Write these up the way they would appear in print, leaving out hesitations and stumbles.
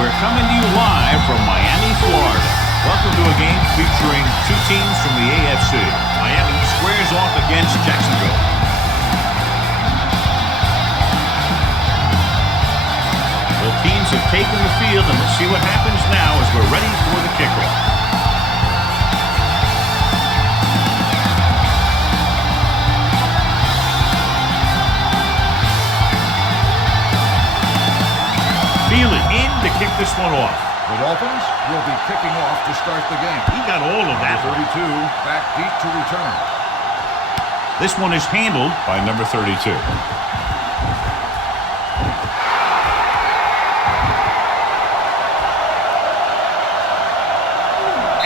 We're coming to you live from Miami, Florida. Welcome to a game featuring two teams from the AFC. Miami squares off against Jacksonville. Both teams have taken the field, and let's see what happens now as we're ready for the kickoff. Feeling in to kick this one off. The Dolphins will be kicking off to start the game. He got all of that. 32 back deep to return. This one is handled by number 32.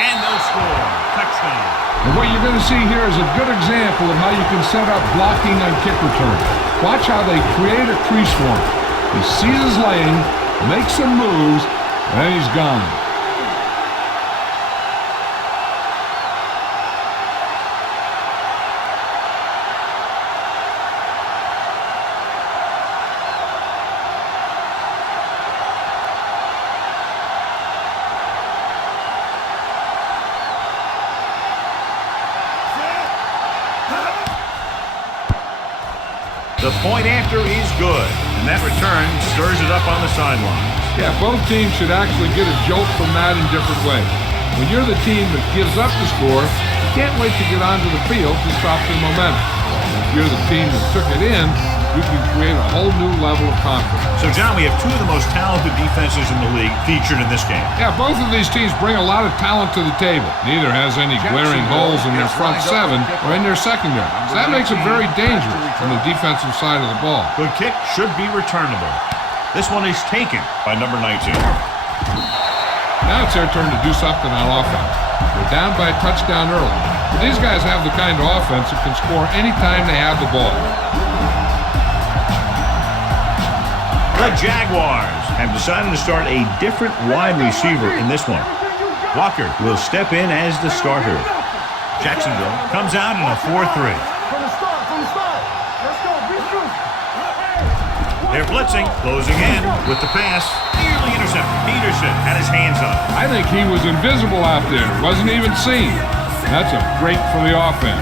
And they'll score. Touchdown. And what you're going to see here is a good example of how you can set up blocking on kick return. Watch how they create a crease for him. He sees his lane, makes some moves, and he's gone. The point after is good, and that return stirs it up on the sideline. Yeah, both teams should actually get a jolt from that in different ways. When you're the team that gives up the score, you can't wait to get onto the field to stop the momentum. If you're the team that took it in, you can create a whole new level of confidence. So, John, we have two of the most talented defenses in the league featured in this game. Yeah, both of these teams bring a lot of talent to the table. Neither has any glaring holes in their front seven or in their secondary. So that makes it very dangerous on the defensive side of the ball. Good kick should be returnable. This one is taken by number 19. Now it's their turn to do something on offense. They're down by a touchdown early. But these guys have the kind of offense that can score anytime they have the ball. The Jaguars have decided to start a different wide receiver in this one. Walker will step in as the starter. Jacksonville comes out in a 4-3. They're blitzing, closing in with the pass. Nearly intercepted. Peterson had his hands up. I think he was invisible out there. Wasn't even seen. That's a break for the offense.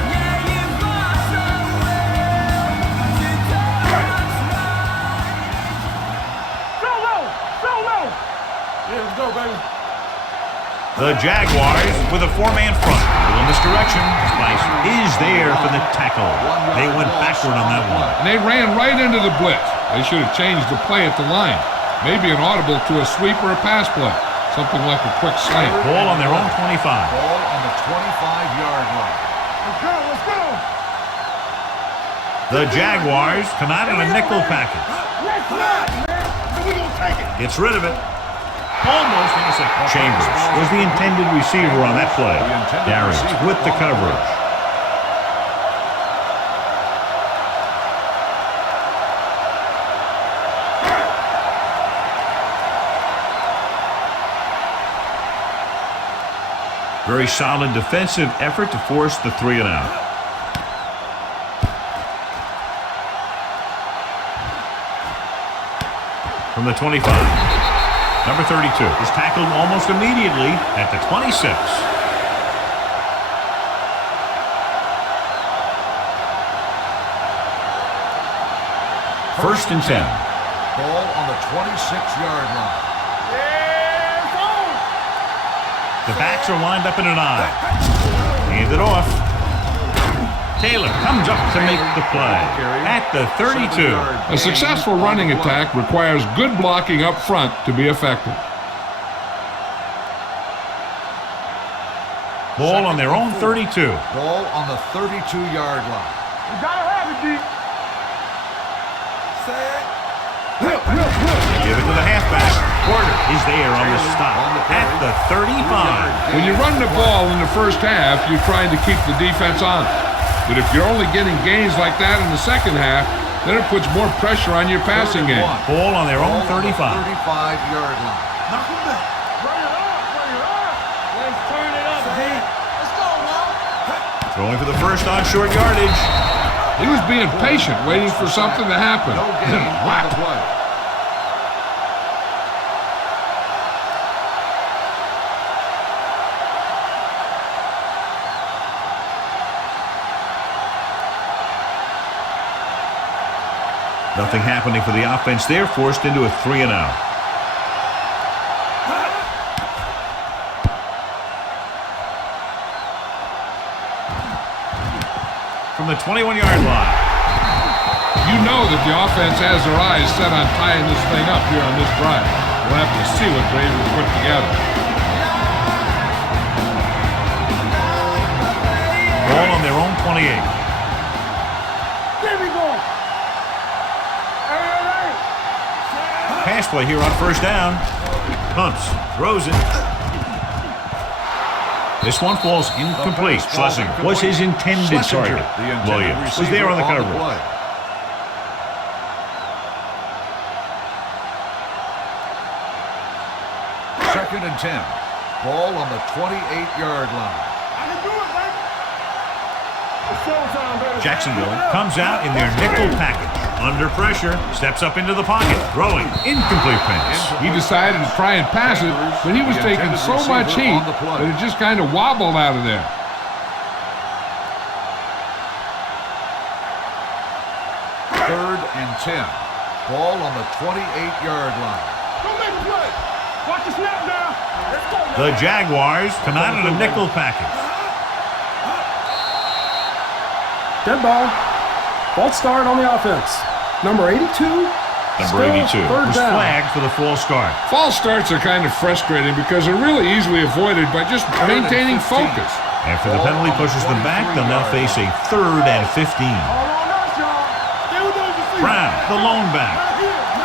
The Jaguars with a four-man front. In this direction, Spice is there for the tackle. They went backward on that one. And they ran right into the blitz. They should have changed the play at the line. Maybe an audible to a sweep or a pass play. Something like a quick slant. Ball on their own 25. Ball on the 25-yard line. Let's go. The Jaguars come out in a nickel package. Gets rid of it. Almost intercepted. Chambers was the intended receiver on that play. Darius with the coverage. Very solid defensive effort to force the 3-and-out. From the 25. Number 32 is tackled almost immediately at the 26. First and 10. Ball on the 26-yard line. The backs are lined up in an I. Hand it off. Taylor comes up to make the play at the 32. A successful running attack requires good blocking up front to be effective. Ball on their own 32. Ball on the 32-yard line. You gotta have it, D. Give it to the halfback. Porter is there on the stop at the 35. When you run the ball in the first half, you're trying to keep the defense on it. But if you're only getting gains like that in the second half, then it puts more pressure on your passing game. Ball on their own 35. 35-yard line. Knock him back. Bring it up. Let's turn it up, D. Let's go, now. Throwing for the first on short yardage. He was being patient, waiting for something to happen. No gain on the play. Nothing happening for the offense there, forced into a 3-and-out. From the 21-yard line. You know that the offense has their eyes set on tying this thing up here on this drive. We'll have to see what they're able to put together. Ball on their own 28. There we go. Pass play here on first down. Pumps, throws it. This one falls incomplete. Schlesinger was his intended target. Williams was there on the coverage. Second and 10. Ball on the 28-yard line. Jacksonville comes out in their nickel package. Under pressure, steps up into the pocket, throwing, incomplete pass. He decided to try and pass it, but he was taking so much heat that it just kind of wobbled out of there. Third and 10. Ball on the 28-yard line. Don't make a play. Watch the snap now. Let's go. The Jaguars come out in a nickel package. Dead ball. False start on the offense. Number 82. Number 82 was down. flagged for the false start. False starts are kind of frustrating because they're really easily avoided by just maintaining focus. After the penalty pushes them back, they'll now face a 3rd and 15. Hold on us, y'all. Stay with those receivers. Brown, the lone back,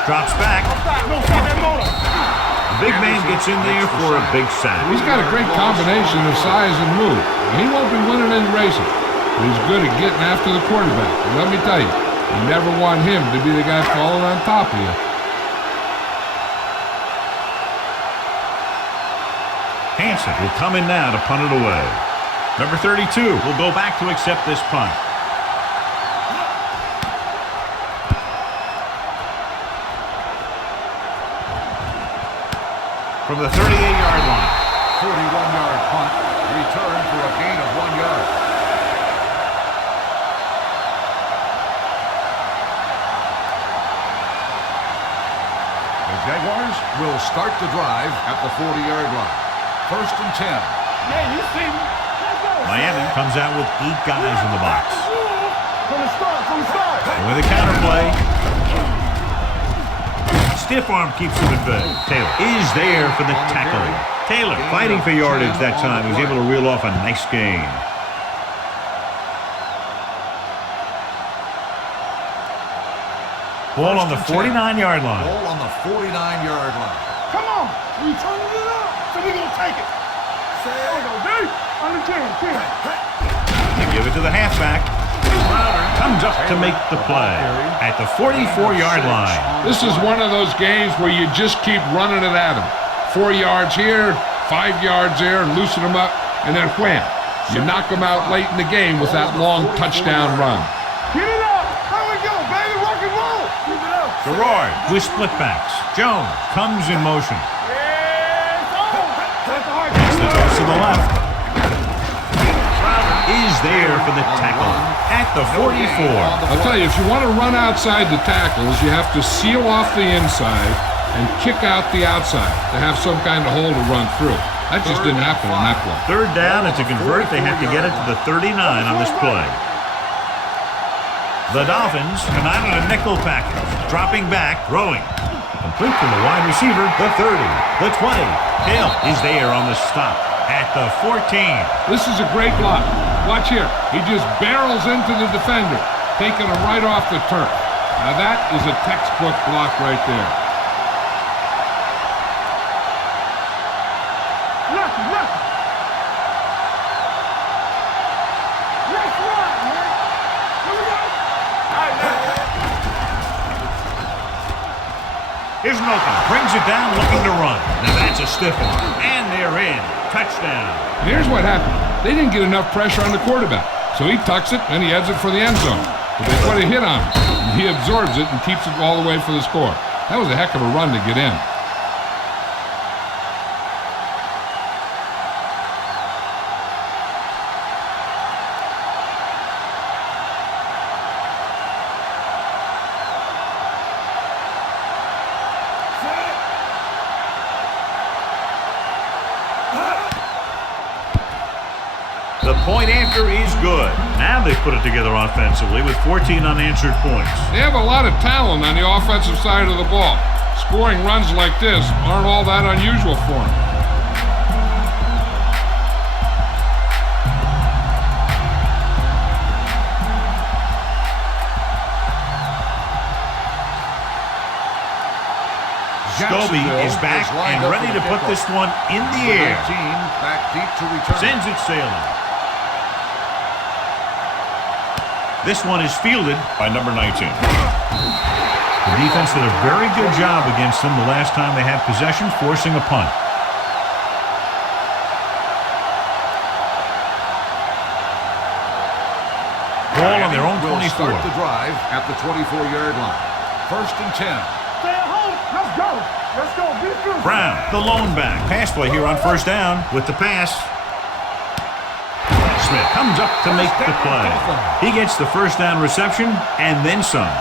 drops back. No, stop that motor. The big man gets in there for a big sack. He's got a great combination of size and move. He won't be winning any races, but he's good at getting after the quarterback. And let me tell you, you never want him to be the guy falling on top of you. Hansen will come in now to punt it away. Number 32 will go back to accept this punt. From the 38-yard line. 41-yard punt. Return for a gain of 1 yard. The Jaguars will start the drive at the 40-yard line. First and 10. Man, you see me. Let's go. Miami comes out with 8 guys in the box. From the start. And with a counterplay, stiff arm keeps him at bay. Taylor is there for the tackle. Taylor fighting for yardage that time. He was able to reel off a nice gain. Ball on the 49-yard line. Ball on the 49-yard line. Come on. We turning it up. So we going to take it. There we go, D. Under 10. They give it to the halfback. Comes up to make the play at the 44-yard line. This is one of those games where you just keep running it at him. 4 yards here, 5 yards there, and loosen them up, and then wham. You knock them out late in the game with that long touchdown run. Get it up. There we go, baby. Rock and roll. Keep it up. Gerard with splitbacks. Jones comes in motion. Yeah, it's on. That's the hard It's the toss to the left. Is there for the tackle at the 44. I'll tell you, if you want to run outside the tackles, you have to seal off the inside and kick out the outside to have some kind of hole to run through. That just didn't happen on that play. 3rd down, and to convert, they have to get it to the 39 on this play. The Dolphins come out in a nickel package, dropping back, throwing. Complete from the wide receiver, the 30, the 20. Hill is there on the stop at the 14. This is a great block. Watch here. He just barrels into the defender, taking him right off the turf. Now that is a textbook block right there. Lucky. Let's run, man. Here we go. All right, man. Here's Malcolm, brings it down, looking to run. Now that's a stiff one, and they're in. Touchdown. Here's what happened. They didn't get enough pressure on the quarterback, so he tucks it and he heads it for the end zone. But they put a hit on him, and he absorbs it and keeps it all the way for the score. That was a heck of a run to get in. The point after is good. Now they put it together offensively with 14 unanswered points. They have a lot of talent on the offensive side of the ball. Scoring runs like this aren't all that unusual for them. Scobie is back and ready to put this one in the air. Back deep to return. Sends it sailing. This one is fielded by number 19. The defense did a very good job against them the last time they had possession, forcing a punt. Ball on their own 24. Will start the drive at the 24-yard line. 1st and 10. Stay at home. Let's go. Let's go. Be good. Brown, the lone back. Pass play here on 1st down with the pass. Smith comes up to make the play. He gets the 1st down reception and then some.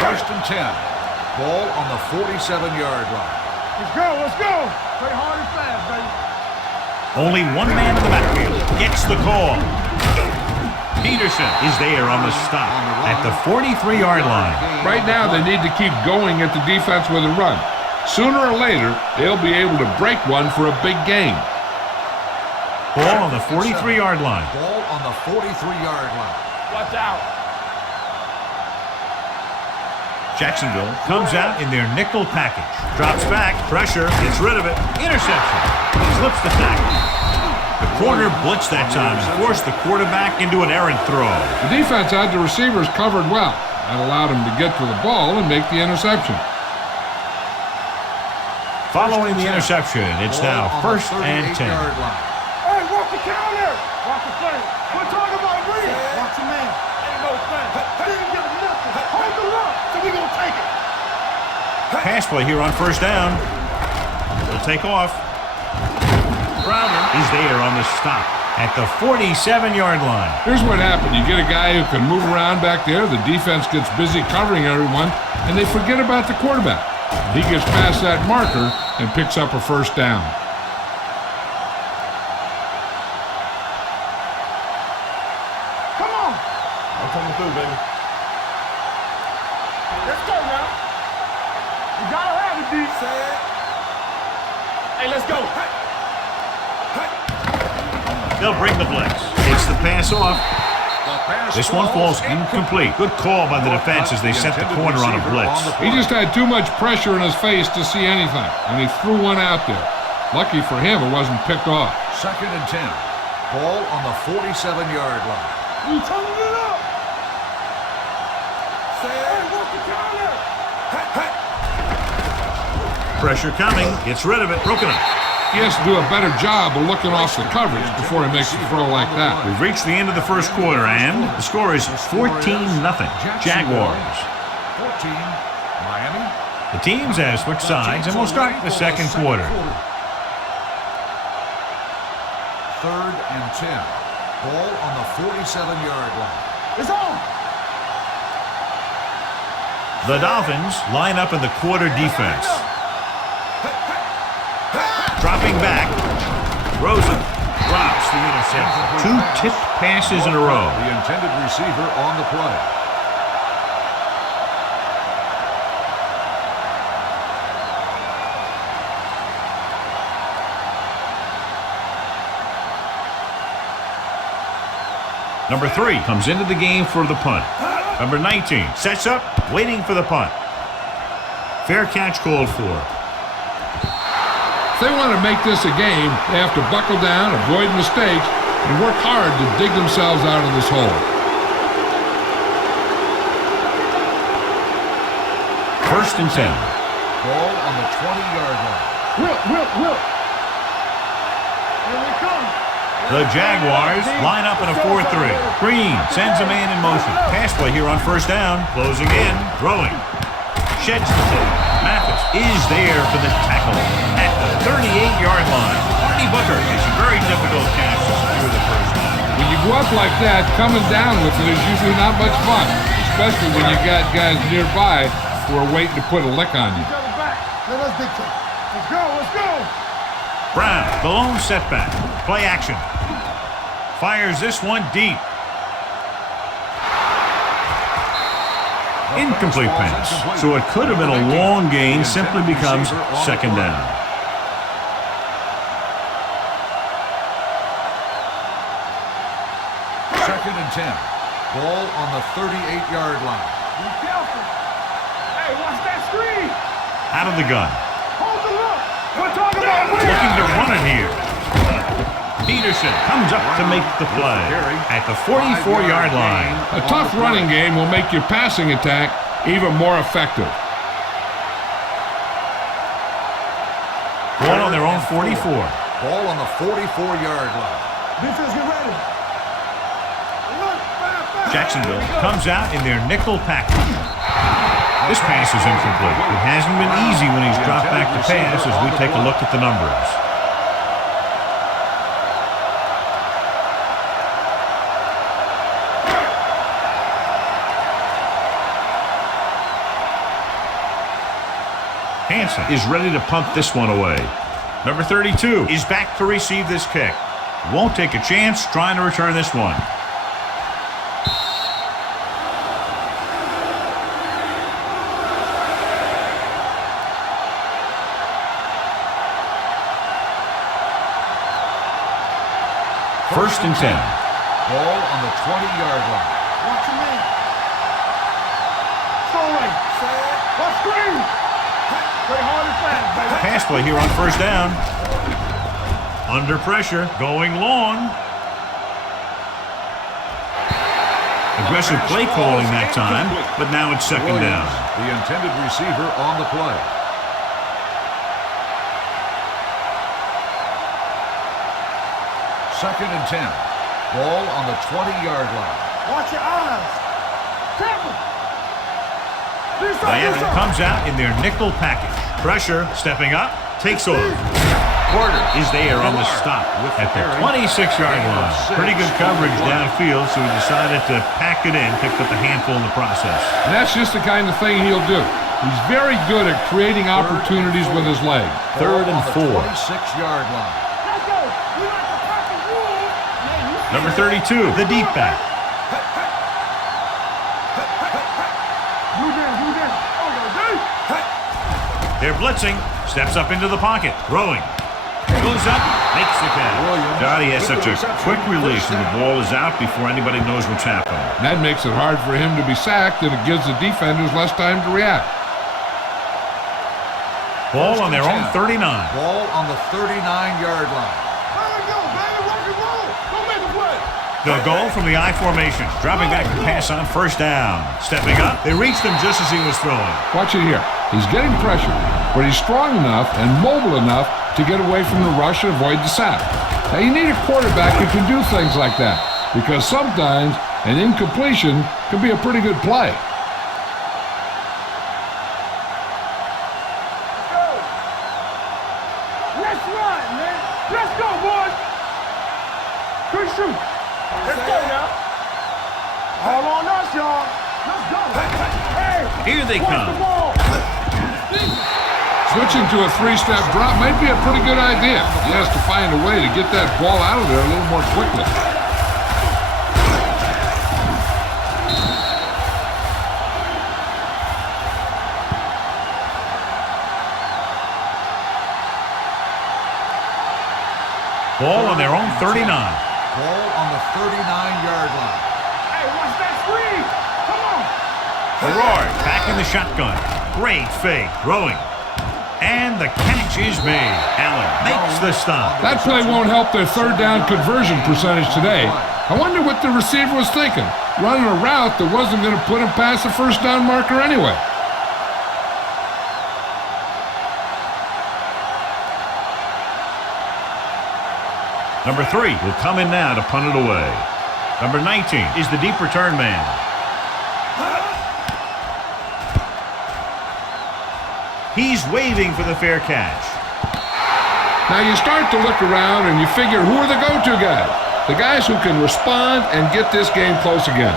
First and 10. Ball on the 47-yard line. Let's go. Let's go. Play hard and fast, baby. Only one man in the backfield gets the call. Peterson is there on the stop at the 43-yard line. Right now, they need to keep going at the defense with a run. Sooner or later, they'll be able to break one for a big game. Ball on the 43-yard line. Ball on the 43-yard line. Watch out. Jacksonville comes out in their nickel package. Drops back, pressure, gets rid of it. Interception. Slips the tackle. The corner blitzed that time and forced the quarterback into an errant throw. The defense had the receivers covered well. That allowed him to get to the ball and make the interception. Following the interception, it's now 1st and 10. Hey, walk the counter. Walk the play. We're talking about read. Watch your man. Ain't no thing. Didn't give him nothing. Hold the rock, so we gonna take it. Pass play here on 1st down. Will take off. Crowder is there on the stop at the 47-yard line. Here's what happened. You get a guy who can move around back there. The defense gets busy covering everyone, and they forget about the quarterback. He gets past that marker and picks up a 1st down. Come on. I'm coming through, baby. Let's go now. You gotta have it, D. Hey, let's go. They'll bring the blitz. Takes the pass off. This one falls incomplete. Good call by the defense as they set the corner on a blitz. He just had too much pressure in his face to see anything, and he threw one out there. Lucky for him, it wasn't picked off. 2nd and 10. Ball on the 47-yard line. You turning it up. Hey, walk the counter. Pressure coming. Gets rid of it. Broken up. He has to do a better job of looking off the coverage before he makes a throw like that. We've reached the end of the 1st quarter, and the score is 14-0. Jaguars. 14, Miami. The teams have switched sides, and we'll start the 2nd quarter. 3rd and 10. Ball on the 47-yard line. It's on. The Dolphins line up in the quarter defense. Dropping back. Rosen drops the interception. 2 tipped passes in a row. The intended receiver on the play. Number 3 comes into the game for the punt. Number 19 sets up, waiting for the punt. Fair catch called for. If they want to make this a game, they have to buckle down, avoid mistakes, and work hard to dig themselves out of this hole. 1st and 10. Ball on the 20-yard line. Will. Here we come. The Jaguars line up in a 4-3. Green sends a man in motion. Pass play here on 1st down. Closing in, throwing. Sheds the tape. Mathis is there for the tackle at the 38-yard line. Artie Booker makes a very difficult catch to secure the 1st down. When you go up like that, coming down with it is usually not much fun, especially when you got guys nearby who are waiting to put a lick on you. Back. Let us Let's go, let's go. Brown, the lone setback. Play action. Fires this one deep. Incomplete pass. So it could have been a long gain, simply becomes second down. Second and 10. Ball on the 38-yard line. Be careful. Hey, watch that screen. Out of the gun. Hold the look. We're talking about winning. Looking to run it here. Peterson comes up to make the play at the 44-yard line. A tough running game will make your passing attack even more effective. Ball on their own 44. Ball on the 44-yard line. Defense, get ready. Jacksonville comes out in their nickel package. This pass is incomplete. It hasn't been easy when he's dropped back to pass as we take a look at the numbers. Hansen is ready to punt this one away. Number 32 is back to receive this kick. Won't take a chance trying to return this one. First and 10. Ball on the 20-yard line. Watch your man. Stone right. Watch screen. Play hard and fast, baby. Pass play here on first down. Under pressure, going long. Aggressive play calling that time, but now it's second down. The intended receiver on the play. Second and 10. Ball on the 20-yard line. Watch your eyes. Careful. Miami comes out in their nickel package. Pressure, stepping up, takes off. Porter is there on the stop at the 26-yard line. Pretty good coverage downfield, so he decided to pack it in, picked up a handful in the process. And that's just the kind of thing he'll do. He's very good at creating opportunities with his leg. Third and 4. 26-yard line. Number 32, the deep back. They're blitzing. Steps up into the pocket. Throwing. Goes up. Makes the catch. God, he has such a quick release, and the ball is out before anybody knows what's happening. That makes it hard for him to be sacked, and it gives the defenders less time to react. Ball on their own 39. Ball on the 39-yard line. The goal from the I formation. Dropping back to pass on first down. Stepping up. They reached him just as he was throwing. Watch it here. He's getting pressure, but he's strong enough and mobile enough to get away from the rush and avoid the sack. Now, you need a quarterback who can do things like that, because sometimes an incompletion can be a pretty good play. Let's run, man. Let's go, boys. Good shoot. Let's go now. All on us, y'all. Let's go. Hey, here they come. Switching to a three-step drop might be a pretty good idea. He has to find a way to get that ball out of there a little more quickly. Ball on their own 39. Ball on the 39-yard line. Hey, watch that screen. Come on. Gerard back in the shotgun. Great fake. Throwing. And the catch is made. Allen makes the stop. That play won't help their third down conversion percentage today. I wonder what the receiver was thinking, running a route that wasn't going to put him past the first down marker anyway. Number 3 will come in now to punt it away. Number 19 is the deep return man. He's waving for the fair catch. Now you start to look around and you figure, who are the go-to guys? The guys who can respond and get this game close again.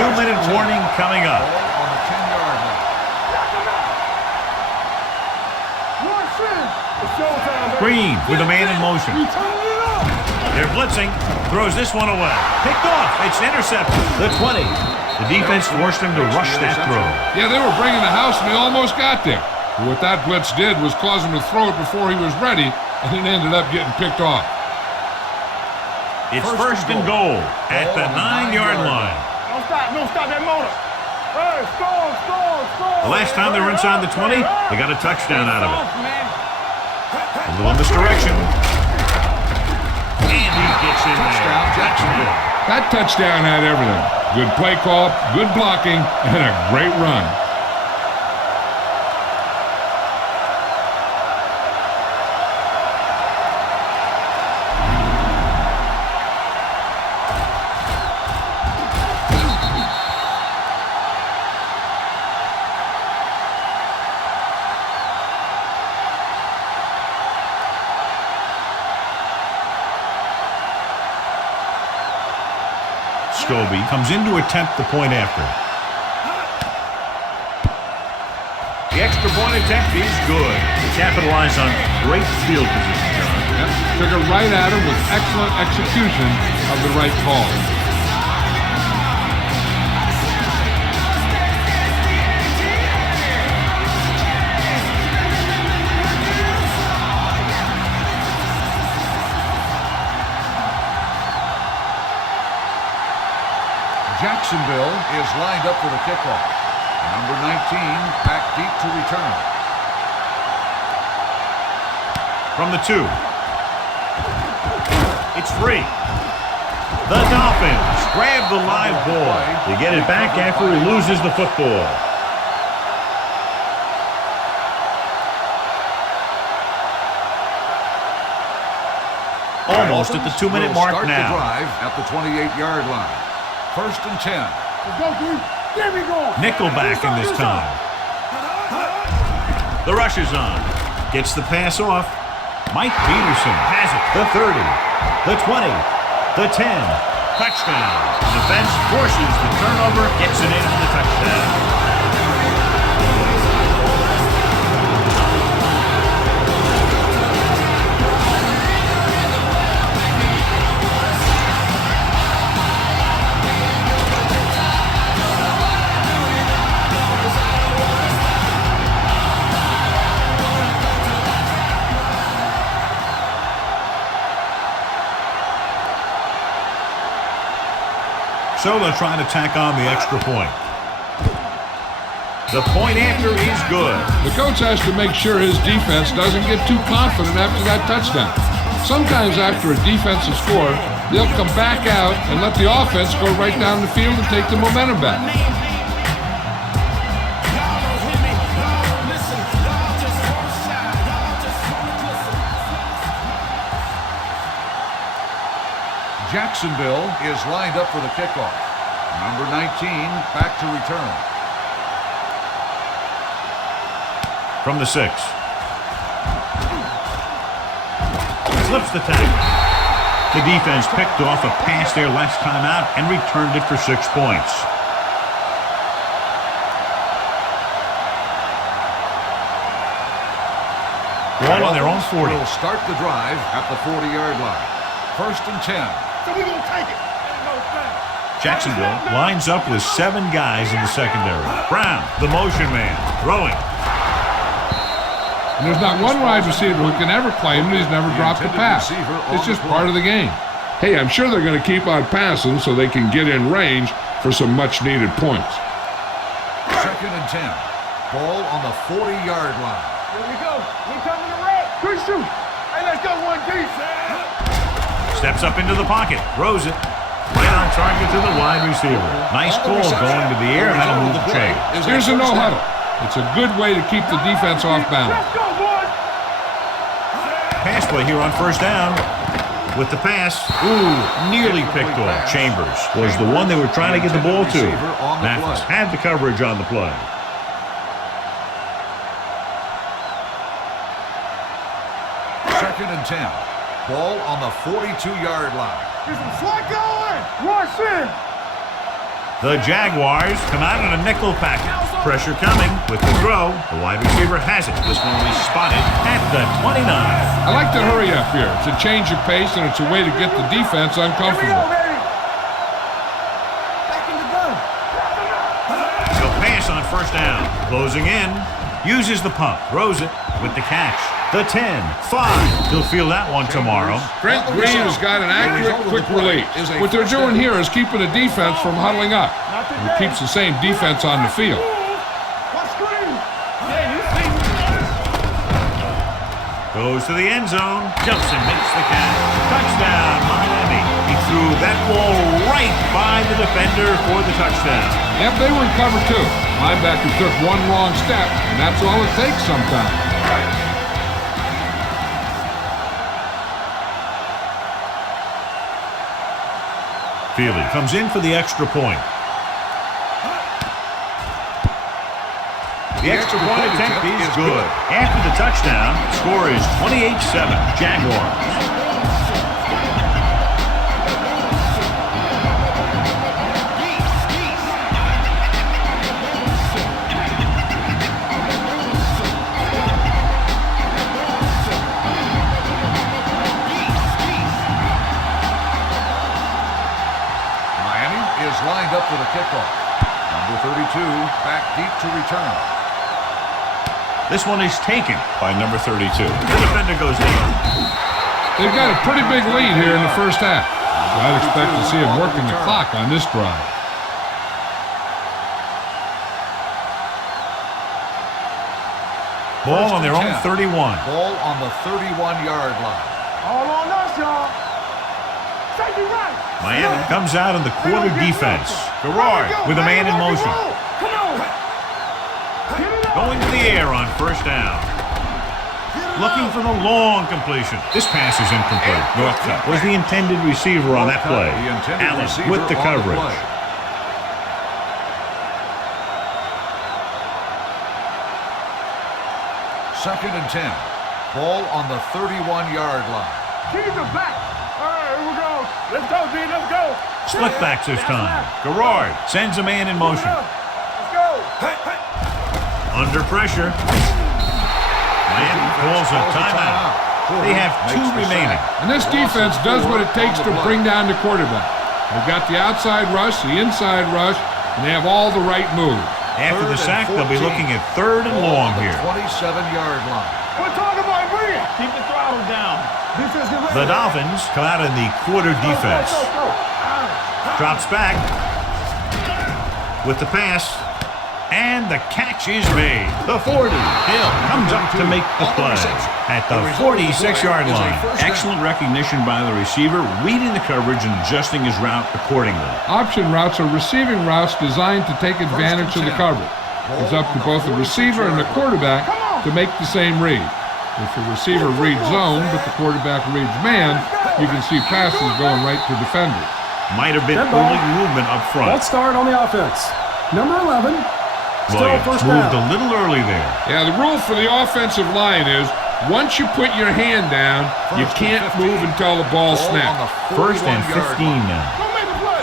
2-minute warning coming up. Green with a man in motion. They're blitzing. Throws this one away. Picked off. It's intercepted. The 20. The defense forced him to rush that throw. Yeah, they were bringing the house, and they almost got there. But what that blitz did was cause him to throw it before he was ready, and it ended up getting picked off. It's first and goal at the 9-yard line. Don't stop that motor. Hey, score. The last time they were inside the 20, they got a touchdown out of it. A little misdirection. And he gets in there. Jacksonville. That touchdown had everything. Good play call, good blocking, and a great run. Scobie comes in to attempt the point after. The extra point attempt is good. Capitalize on great field position, John. Yep. Took it right at him with excellent execution of the right call. Jacksonville is lined up for the kickoff. Number 19 back deep to return. From the 2. It's free. The Dolphins grab the live ball. They get it back after he loses the football. Almost at the 2-minute mark start now. The drive at the 28-yard line. First and 10. There we go. Nickelback in this time. The rush is on. Gets the pass off. Mike Peterson has it. The 30. The 20. The 10. Touchdown. Defense forces the turnover. Gets it in for the touchdown. So they'll try to tack on the extra point. The point after is good. The coach has to make sure his defense doesn't get too confident after that touchdown. Sometimes after a defensive score, they'll come back out and let the offense go right down the field and take the momentum back. Jacksonville is lined up for the kickoff. Number 19 back to return. From the 6. Slips the tackle. The defense picked off a pass there last time out and returned it for 6 points. Ball on their own 40. Will start the drive at the 40-yard line. First and 10. So we're going to take it. Jacksonville lines up with 7 guys in the secondary. Brown, the motion man, throwing. And there's not one wide receiver who can ever claim that he's never dropped a pass. It's just part of the game. Hey, I'm sure they're going to keep on passing so they can get in range for some much-needed points. Second and 10. Ball on the 40-yard line. Here we go. We coming to red. Good shoot. Hey, let's go, 1D. Steps up into the pocket, throws it. Right on target to the wide receiver. Nice call going to the air, and that'll move the chain. Here's a no-huddle. It's a good way to keep the defense off balance. Let's go, boys. Pass play here on first down. With the pass, nearly picked off. Chambers was the one they were trying to get the ball to. Mathis had the coverage on the play. Second and 10. Ball on the 42-yard line. There's some slot going. Rush in. The Jaguars come out in a nickel package. Pressure coming with the throw. The wide receiver has it. This one will be spotted at the 29. I like the hurry up here. It's a change of pace, and it's a way to get the defense uncomfortable. He'll pass on first down. Closing in. Uses the pump. Throws it with the catch. The 10, 5. He'll feel that one tomorrow. Trent Green has got an accurate, quick release. What they're doing here is keeping the defense from huddling up. And it keeps the same defense on the field. Goes to the end zone. Jumps and makes the catch. Touchdown, Miami. He threw that ball right by the defender for the touchdown. Yep, they were in cover two. Linebacker took one wrong step, and that's all it takes sometimes. Feely comes in for the extra point. The extra point attempt is good. After the touchdown, score is 28-7, Jaguars. Lined up for the kickoff. Number 32 back deep to return. This one is taken by number 32. The defender goes down. They've got a pretty big lead here in the first half. So I'd expect to see them working the clock on this drive. Ball on their own 31. Ball on the 31-yard line. All on us, y'all. Safety right. Miami comes out in the quarter defense. Garrard with a man in motion. Going to the air on first down. Looking for the long completion. This pass is incomplete. Northcutt was the intended receiver on that play. Allen with the coverage. Second and 10. Ball on the 31-yard line. Keep it back. All right, here we go. Let's go, D. Let's go. Split backs this time. Garrard sends a man in motion. Let's go. Under pressure. Miami calls a timeout. They have 2 remaining. And this defense does what it takes to bring down the quarterback. They've got the outside rush, the inside rush, and they have all the right moves. After the sack, they'll be looking at 3rd and long here. 27-yard line. We're talking about bring it. Keep the throttle down. The Dolphins come out in the quarter defense. Drops back with the pass, and the catch is made. The 40. Hill comes up to make the play at the 46-yard line. Excellent recognition by the receiver, reading the coverage and adjusting his route accordingly. Option routes are receiving routes designed to take advantage of the coverage. It's up to both the receiver and the quarterback to make the same read. If the receiver reads zone, but the quarterback reads man, you can see passes going right to defenders. Might have been early movement up front. Let's start on the offense. Number 11. Still Williams first moved down. a little early there. Yeah, the rule for the offensive line is once you put your hand down, you can't move until the ball snaps. First and 15 now. Go make a play.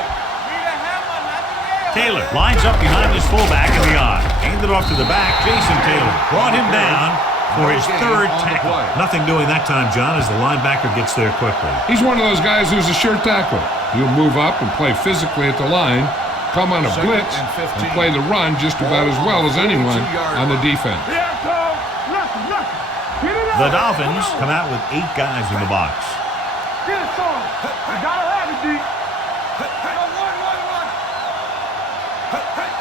Taylor lines up behind his fullback in the eye. Handed off to the back. Jason Taylor brought him down for his 3rd tackle. Nothing doing that time, John, as the linebacker gets there quickly. He's one of those guys who's a sure tackler. He'll move up and play physically at the line, come on a blitz, and play the run just about as well as anyone on the defense. The Dolphins come out with 8 guys in the box. Get it, son. You gotta have it, D.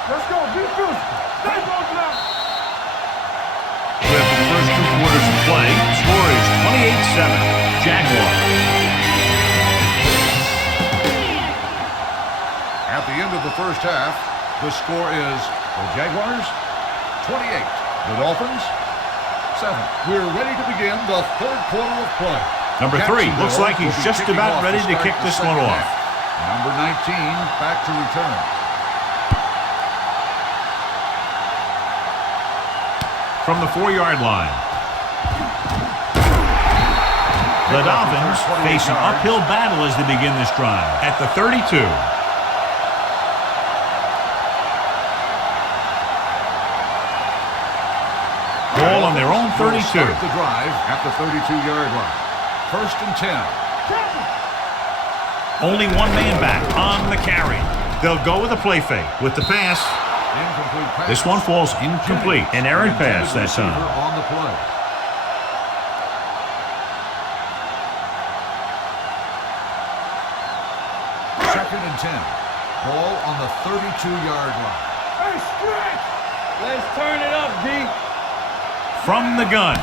Let's go. Be physical. Stay close now. We have the first 2 quarters of play. Score is 28-7, Jaguars. At the end of the first half, the score is the Jaguars 28, the Dolphins 7. We're ready to begin the 3rd quarter of play. Number 3 looks like he's just about ready to kick this one off. Number 19 back to return. From the 4-yard line. The Dolphins face an uphill battle as they begin this drive at the 32. 32. Start the drive at the 32-yard line. 1st and 10. Only one man back on the carry. They'll go with a play fake with the pass. Incomplete pass. This one falls incomplete. An errant pass that time. On the play. Second and 10. Ball on the 32-yard line. Hey, stretch! Let's turn it up, D. From the gun.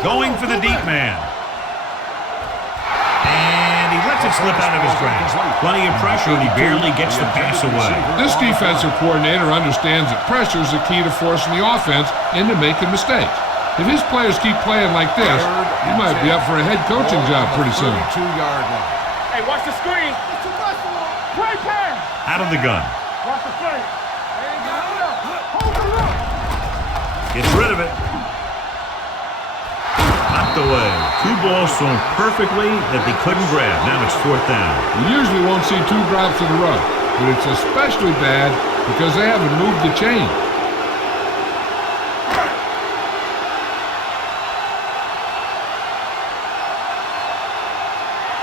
Going for the deep man. And he lets it slip out of his grasp. Plenty of pressure, and he barely gets the pass away. This defensive coordinator understands that pressure is the key to forcing the offense into making mistakes. If his players keep playing like this, he might be up for a head coaching job pretty soon. 32-yard line. Hey, watch the screen. It's too much for him. Play pass. Out of the gun. Watch the play. Hey, hold it up. Hold it up. Gets rid of it. Knocked away. 2 balls thrown perfectly that they couldn't grab. Now it's 4th down. You usually won't see 2 drops in a row, but it's especially bad because they haven't moved the chain.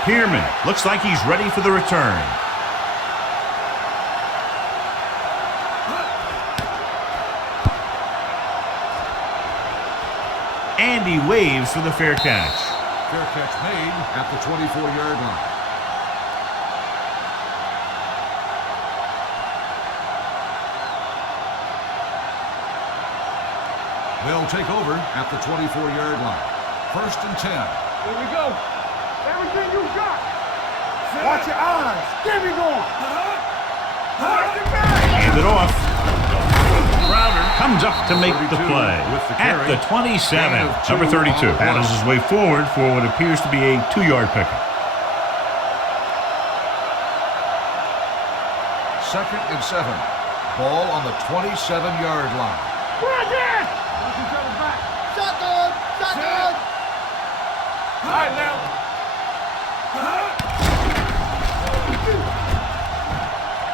Pierman looks like he's ready for the return. And he waves for the fair catch. Fair catch made at the 24-yard line. They'll take over at the 24-yard line. 1st and 10. Here we go. Everything you got. Watch your eyes. Get me going. Watch your back. Hand it off. Crowder comes up to make the play at the 27. Number 32 battles his way forward for what appears to be a 2-yard pickup. 2nd and 7. Ball on the 27-yard line. Bridget! Watch each other back. Shotgun! Shotgun! All right, now.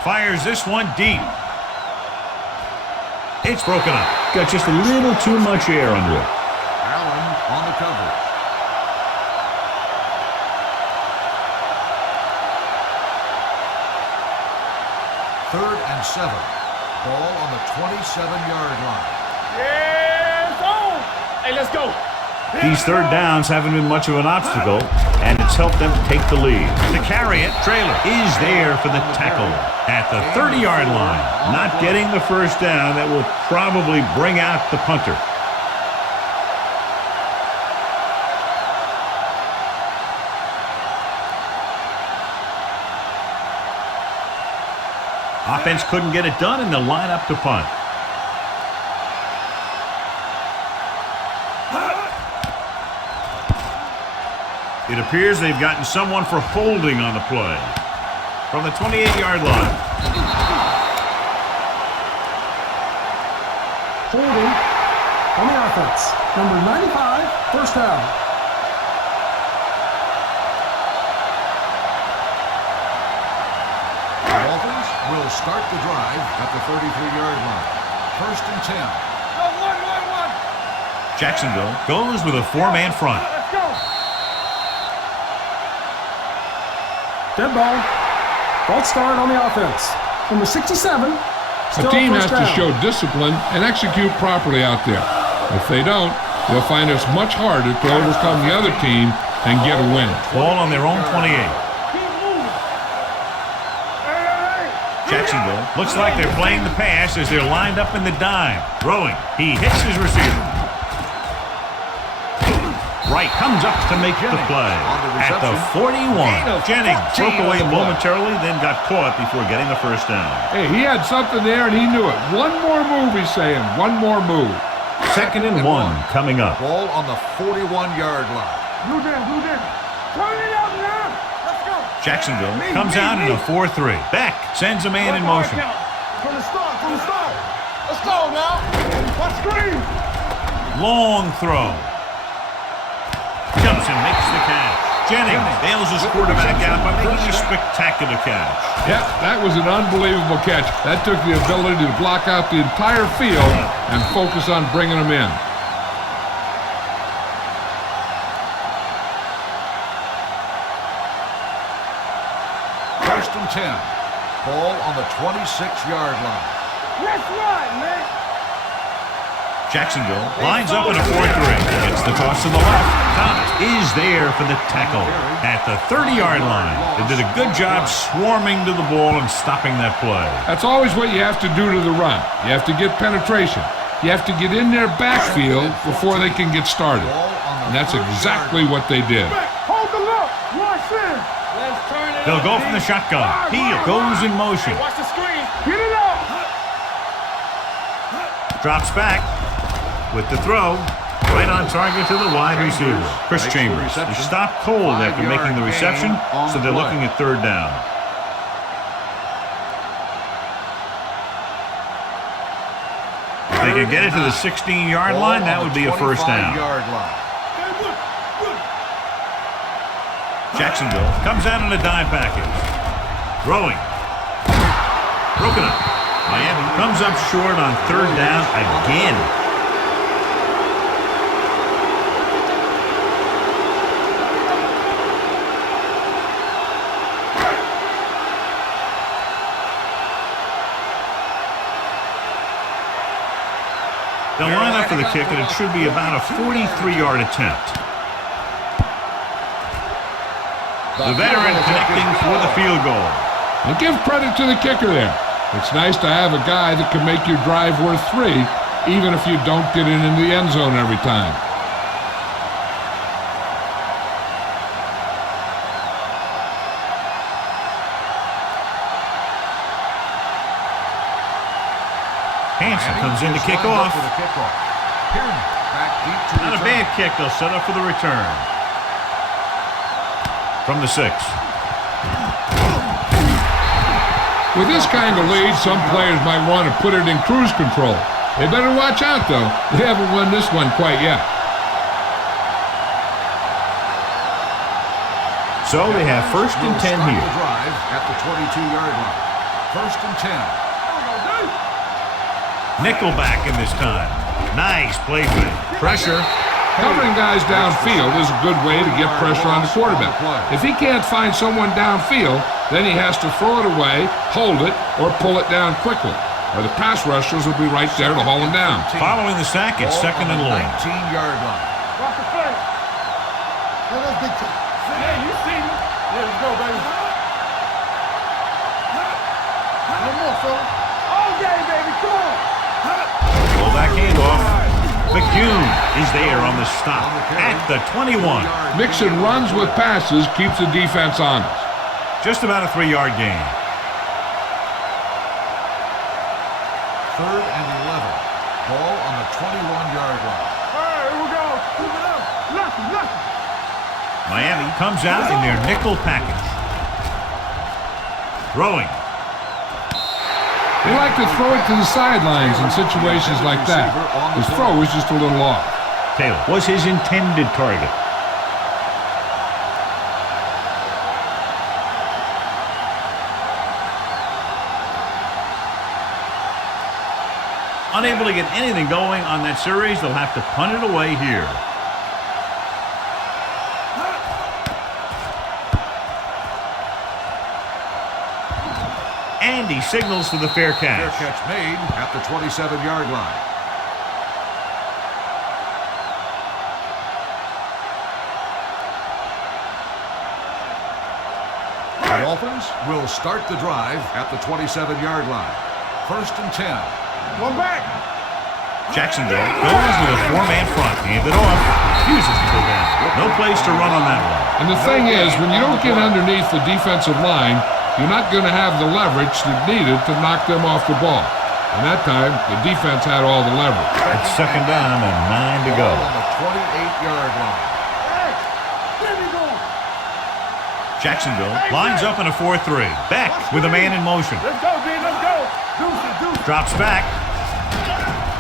Fires this one deep. It's broken up. Got just a little too much air under it. Allen on the coverage. Third and 7. Ball on the 27-yard line. Yeah, it's on. Hey, let's go. These 3rd downs haven't been much of an obstacle, and it's helped them take the lead. To carry it, Traylor is there for the tackle at the 30-yard line. Not getting the 1st down. That will probably bring out the punter. Offense couldn't get it done, and they'll line up to punt. It appears they've gotten someone for holding on the play. From the 28-yard line. Holding on the offense. Number 95, 1st down. The Dolphins will start the drive at the 33-yard line. 1st and 10. Go, one. Jacksonville goes with a 4-man front. Let's go. Dead ball. False start on the offense. Number 67. A team has to show discipline and execute properly out there. If they don't, they'll find it's much harder to overcome the other team and get a win. Ball on their own 28. Keep moving. Hey. Jacksonville looks like they're playing the pass as they're lined up in the dime. Throwing. He hits his receiver. Wright comes up to make the play at the 41. Jennings broke away momentarily, then got caught before getting the 1st down. Hey, he had something there and he knew it. One more move, he's saying. One more move. 2nd and 1 coming up. Ball on the 41-yard line. Blue down. Turn it up now. Let's go. Jacksonville comes out in a 4-3. Beck sends a man in motion. From the start. Let's go now. Watch screen. Long throw. Jumps and makes the catch. Jennings bails his quarterback out by making a spectacular catch. Yep, that was an unbelievable catch. That took the ability to block out the entire field and focus on bringing them in. First and 10. Ball on the 26-yard line. Let's run, man. Jacksonville lines up in a 4-3. Gets the toss to the left. Thomas is there for the tackle at the 30-yard line. They did a good job swarming to the ball and stopping that play. That's always what you have to do to the run. You have to get penetration. You have to get in their backfield before they can get started. And that's exactly what they did. Hold the look. Watch in. Let's turn it. They'll go from the shotgun. Peel goes in motion. Watch the screen. Get it up. Drops back with the throw. Right on target to the wide receiver. Chris Chambers. He stopped cold after making the reception, so they're looking at third down. If they can get it to the 16-yard line, that would be a first down. Jacksonville comes out in a dime package. Throwing. Broken up. Miami comes up short on third down again. They'll line up for the kick, and it should be about a 43-yard attempt. The veteran connecting for the field goal. And give credit to the kicker there. It's nice to have a guy that can make your drive worth 3, even if you don't get it in the end zone every time. Hansen comes in to kick off. Not a bad kick. They'll set up for the return. From the 6. With this kind of lead, some players might want to put it in cruise control. They better watch out, though. They haven't won this one quite yet. So they have first and 10 here. Drive at the 22-yard line. First and 10. Nickelback in this time. Nice play fake. Pressure. Covering guys downfield is a good way to get pressure on the quarterback. If he can't find someone downfield, then he has to throw it away, hold it, or pull it down quickly. Or the pass rushers will be right there to haul him down. Following the sack, it's second and long. 19-yard line. Watch the play. Hey, you see me. Let's go, baby. No more, fella. All day, baby. Come on. Fullback handoff. McCune is there on the stop at the 21. Mixing runs with passes keeps the defense honest. Just about a 3-yard gain. Third and 11. Ball on the 21-yard line. All right, here we go. Move it up. Nothing. Miami comes out in their nickel package. Throwing. They like to throw it to the sidelines in situations like that. His throw was just a little off. Taylor was his intended target. Unable to get anything going on that series, they'll have to punt it away here. And he signals for the fair catch. Fair catch made at the 27-yard line. The Dolphins will start the drive at the 27-yard line. First and 10. One back. Jacksonville goes with a 4-man front. Hand it off. Refuses to go down. No place to run on that one. And the thing is, when you don't get underneath the defensive line, you're not going to have the leverage that's needed to knock them off the ball. And that time, the defense had all the leverage. It's second down and 9 to go. On the 28-yard line. Hey, where we going? Jacksonville lines up in a 4-3. Beck with a man in motion. Let's go, B. Let's go. Deuce. Drops back.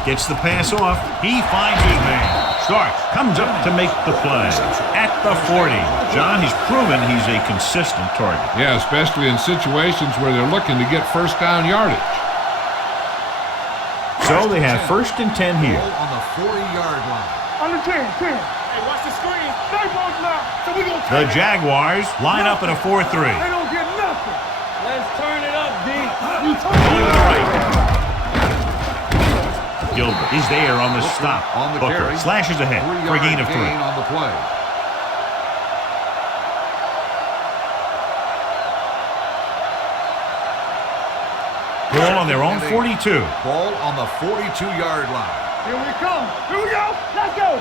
Gets the pass off. He finds his man. starts, comes up to make the play. At the 40. John, he's proven he's a consistent target. Yeah, especially in situations where they're looking to get first down yardage. So they have 1st and 10 here. On the 40-yard line. On the 10. Hey, watch the screen. Stay both now. So we gonna The Jaguars line up in a 4-3. They don't get nothing. Let's turn it up, D. You turn Going to it the up. right. Gilbert is there on the stop. On the Booker carry. slashes ahead for a gain of 3. On the play. Ball on their own 42. Ball on the 42-yard line. Here we come. Here we go. Let's go.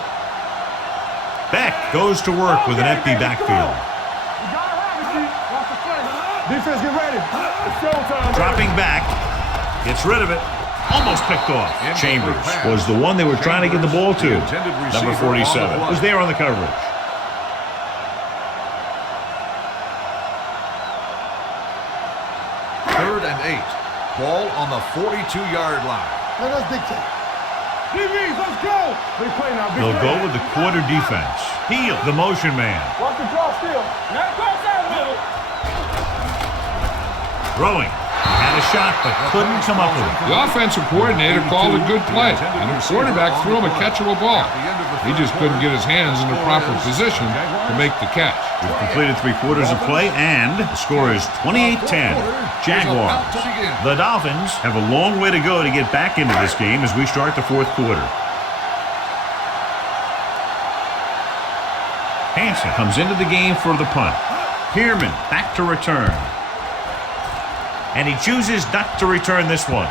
Beck goes to work with an empty backfield. You gotta have it, D. Watch the play. Defense, get ready. It's showtime. Dropping back. Gets rid of it. Almost picked off. Chambers was the one they were trying to get the ball to. Number 47 was there on the coverage. Third and 8. Ball on the 42-yard line. Let us dictate. DBs, let's go. Big play now. Big They'll play. go with the quarter defense. Heel, the motion man. Watch the draw still. Now cross that middle. Throwing. He had a shot, but couldn't come up with it. The offensive coordinator called a good play, and the quarterback threw him a catchable ball. He just couldn't get his hands in the proper position to make the catch. We've completed 3/4 of play, and the score is 28-10. Jaguars. The Dolphins have a long way to go to get back into this game as we start the 4th quarter. Hansen comes into the game for the punt. Pierman back to return. And he chooses not to return this one.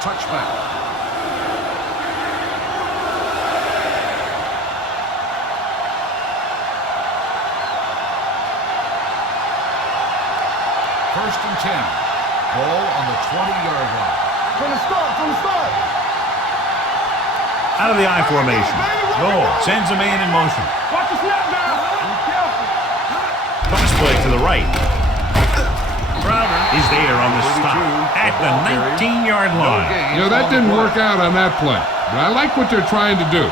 Touchback. First and 10. Ball on the 20-yard line. From the start. Out of the I formation. Goal sends a man in motion. Watch the snap now. Be careful. Cross play to the right. Crowder is there on the stop at the 19-yard line. You know, that didn't work out on that play, but I like what they're trying to do.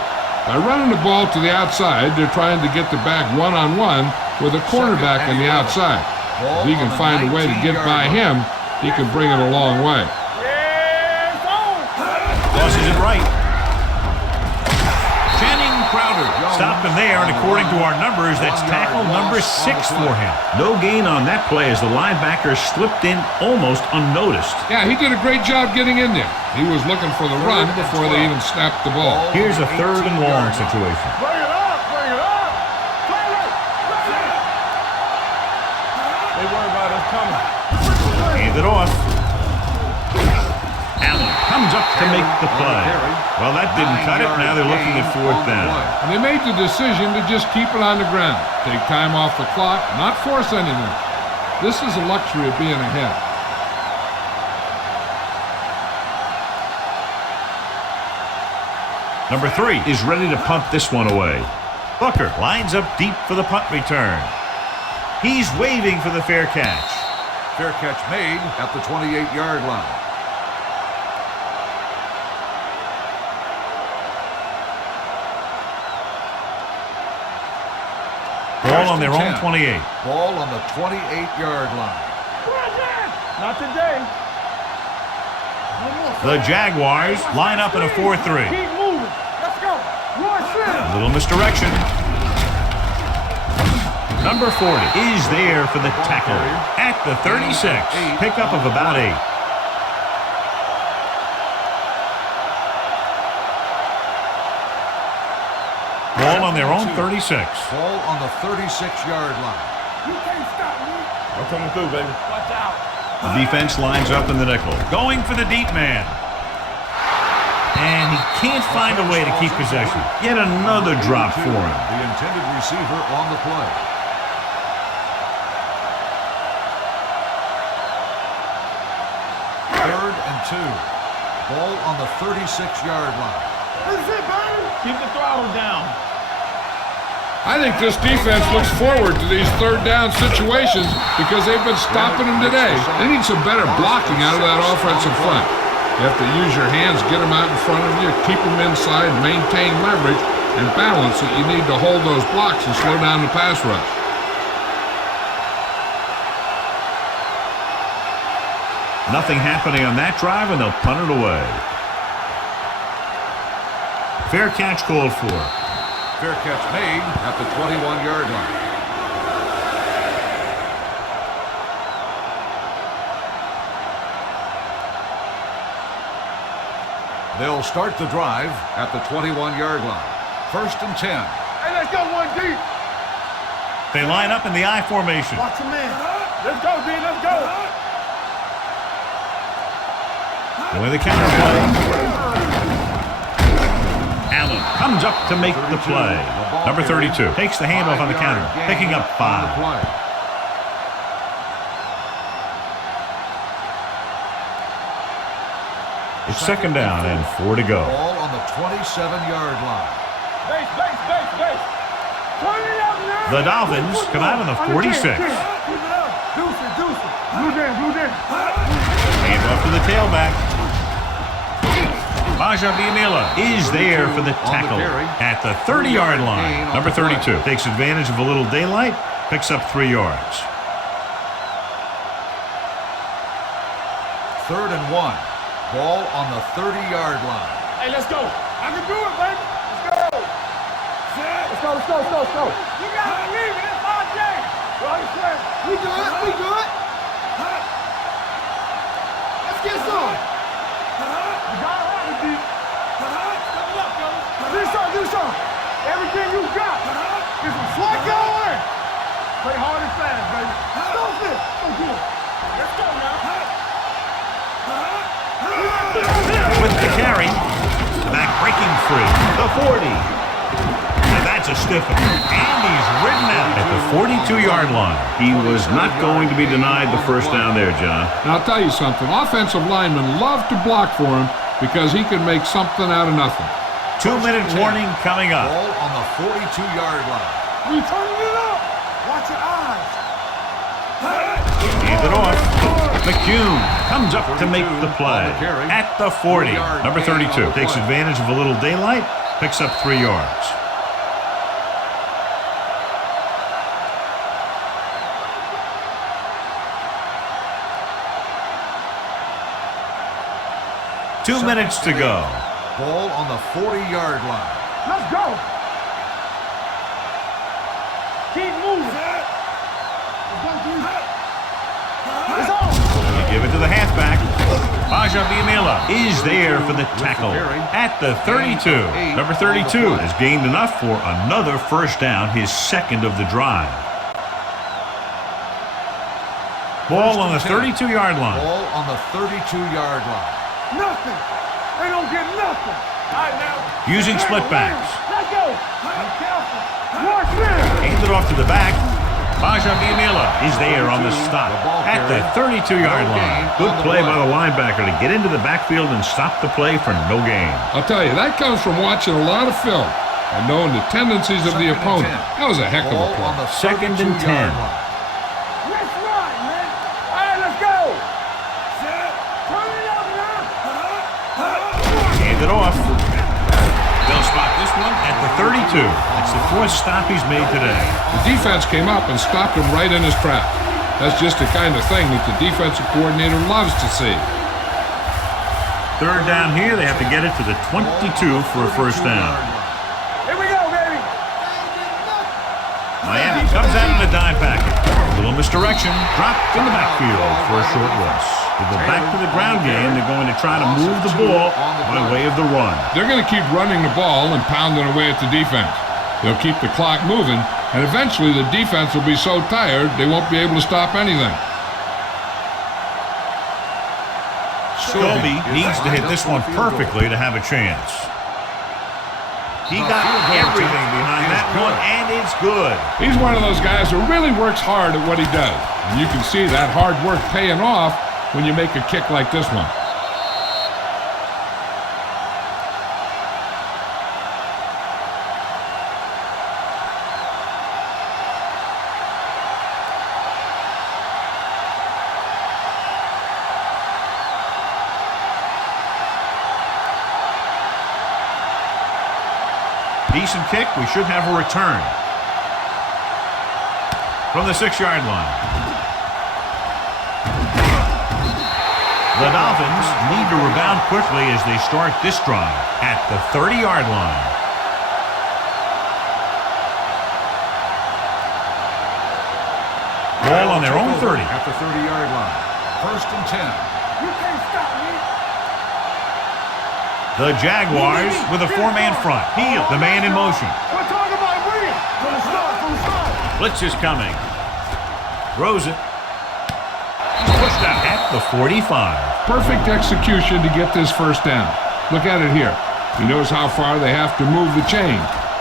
By running the ball to the outside, they're trying to get the back one-on-one with a cornerback on the outside. If he can find a way to get by him, he can bring it a long way. Yeah, it's on. Tosses it right. Channing Crowder stopped him there, and according to our numbers, that's tackle number 6 for him. No gain on that play as the linebacker slipped in almost unnoticed. Yeah, he did a great job getting in there. He was looking for the run before they even snapped the ball. Here's a 3rd and long situation. Bring it up. Play right. They worry about us coming. Hand it off. Allen comes up to make the play. Well, that didn't cut it. Now they're looking at 4th down. And they made the decision to just keep it on the ground. Take time off the clock, not force anything. This is a luxury of being ahead. Number 3 is ready to punt this one away. Booker lines up deep for the punt return. He's waving for the fair catch. Fair catch made at the 28-yard line. Ball on their own 28. Ball on the 28-yard line. Not today. The Jaguars line up in a 4-3. Keep moving. Let's go. A little misdirection. Number 40 is there for the tackle at the 36. Pickup of about 8. Ball on their own 36. Ball on the 36-yard line. You can't stop me. I'm coming through, baby. Watch out. The defense lines up in the nickel. Going for the deep man. And he can't find a way to keep possession. Yet another drop for him. The intended receiver on the play. Third and 2. Ball on the 36-yard line. That's it, baby. Keep the throttle down. I think this defense looks forward to these 3rd down situations because they've been stopping them today. They need some better blocking out of that offensive front. You have to use your hands, get them out in front of you, keep them inside, maintain leverage, and balance that you need to hold those blocks and slow down the pass rush. Nothing happening on that drive, and they'll punt it away. Fair catch called for. Fair catch made at the 21-yard line. They'll start the drive at the 21-yard line. 1st and 10. Hey, let's go one deep. They line up in the I formation. Watch him in. Let's go, D. Let's go. With the counter play. Allen comes up to make the play. Number 32 takes the handoff on the counter, picking up 5. It's 2nd down and 4 to go. Ball on the 27-yard line. Base. Turn it up now. The Dolphins come out on the 46. Deuce it. Blue in. Handoff to the tailback. Biamila is there for the tackle at the 30-yard line. Number 32 takes advantage of a little daylight, picks up 3 yards. 3rd and 1. Ball on the 30-yard line. Hey, let's go. I can do it, baby. Let's go. You got to believe it. It's our day. We good. Let's get some. You got to have it, D. Step it up, fellas. Do something. Everything you got. Get some slack going. Play hard and fast, baby. Stop it. So good. Let's go now. With the carry, back breaking free, the 40. And that's a stiff one. And he's ridden out at the 42-yard line. He was not going to be denied the first down there, John. Now, I'll tell you something. Offensive linemen love to block for him because he can make something out of nothing. 2-minute warning coming up. Ball on the 42-yard line. We turning it up. Watch your eyes. Hand it off. McCune comes up to make the play at the 40. Number 32 takes advantage of a little daylight, picks up 3 yards. Two minutes to go. Ball on the 40-yard line. Let's go. Keep moving. It's on. You give it to the halfback. Biamila is there for the tackle at the 32. Number 32 has gained enough for another first down, his 2nd of the drive. Ball on the 32-yard line. Ball on the 32-yard line. Nothing. They don't get nothing. All right, now. Using split backs. Let's go. Be careful. Watch this. Hand it off to the back. Biamila is there on the stop at the 32-yard line. Good play by the linebacker to get into the backfield and stop the play for no gain. I'll tell you, that comes from watching a lot of film and knowing the tendencies of the opponent. That was a heck of a play. 2nd and 10. Let's ride, man. All right, let's go. Turn it up now. Hand it off. They'll spot this one at the 32. That's the 4th stop he's made today. The defense came up and stopped him right in his trap. That's just the kind of thing that the defensive coordinator loves to see. 3rd down here. They have to get it to the 22 for a first down. Here we go, baby. Miami comes out in a dime packet. A little misdirection. Dropped in the backfield for a short loss. They go back to the ground game. They're going to try to move the ball by way of the run. They're going to keep running the ball and pounding away at the defense. They'll keep the clock moving, and eventually the defense will be so tired they won't be able to stop anything. Scobie needs to hit this one perfectly to have a chance. He got everything behind that one, and it's good. He's one of those guys who really works hard at what he does. And you can see that hard work paying off when you make a kick like this one. Decent kick. We should have a return. From the 6-yard line. The Dolphins need to rebound quickly as they start this drive at the 30-yard line. Ball on their own 30. At the 30-yard line. 1st and 10. You can't stop me. The Jaguars with a 4-man front. Heel, the man in motion. We're talking about William. From the start. Blitz is coming. Throws it. Pushed out at the 45. Perfect execution to get this first down. Look at it here. He knows how far they have to move the chain,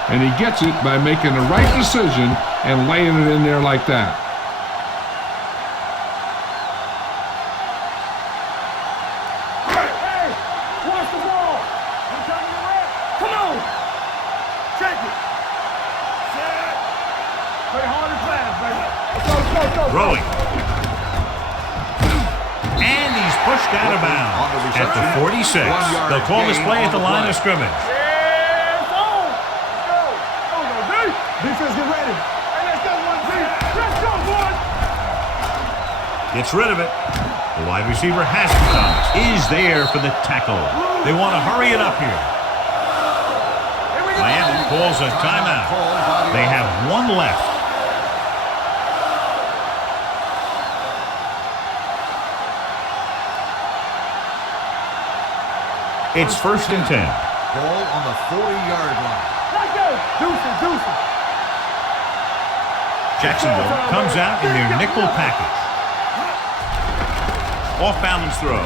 and he gets it by making the right decision and laying it in there like that. Hey, watch the ball. I'm telling you what. Come on. Check it. Set. Play hard and fast, baby. Go. Throwing. And he's pushed out of bounds at the 46. They'll call this play at the line of scrimmage. Yeah, it's on. Let's go. Go, D. Defense, get ready. Hey, let's go, 1-2. Let's go, boys. Gets rid of it. The wide receiver has it. Is there for the tackle. They want to hurry it up here. Here we go. Miami calls a timeout. They have one left. It's 1st and 10. Ball on the 40-yard line. Let's go. Deuces. Jacksonville comes out in their nickel package. Off balance throw.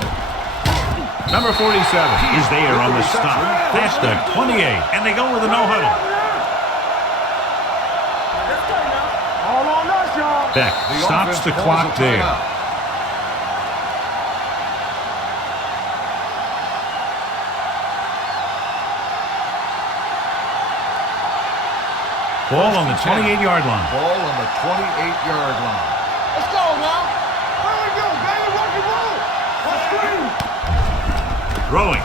Number 47 is there on the stop. That's the 28. And they go with a no-huddle. All on us, y'all. Beck stops the clock there. Ball on the 28-yard line. Ball on the 28-yard line. Let's go, now. Here we go, baby. Rock and roll. Let's scream. Throwing.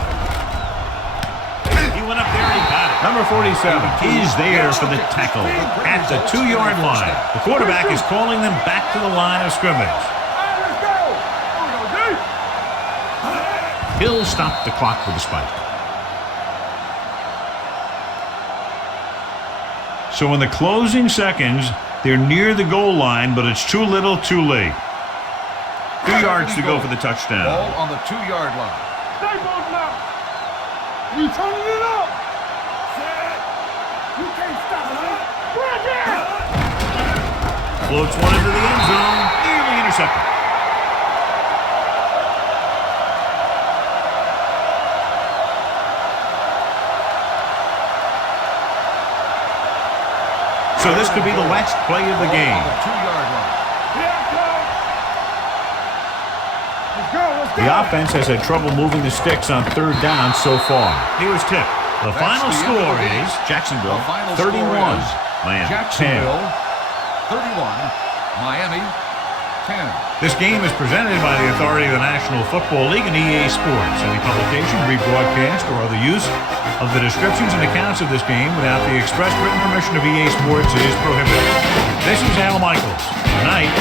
He went up there and he got it. Number 47 is there for the tackle at the 2-yard line. The quarterback is calling them back to the line of scrimmage. Hey, let's go. Here we go, D. He'll stop the clock with a spike. So in the closing seconds, they're near the goal line, but it's too little, too late. 2 yards to go for the touchdown. Ball on the 2-yard line. Stay both now. You turning it up. Set. You can't stop it. Right there. Floats one into the end zone, nearly intercepted. So this could be the last play of the game. On the 2-yard line. Let's go. The offense has had trouble moving the sticks on 3rd down so far. Here's tip. The final score is Jacksonville 31, Miami 10. Jacksonville 31, Miami 10. This game is presented by the authority of the National Football League and EA Sports. Any publication, rebroadcast, or other use of the descriptions and accounts of this game without the express written permission of EA Sports is prohibited. This is Al Michaels. Good night.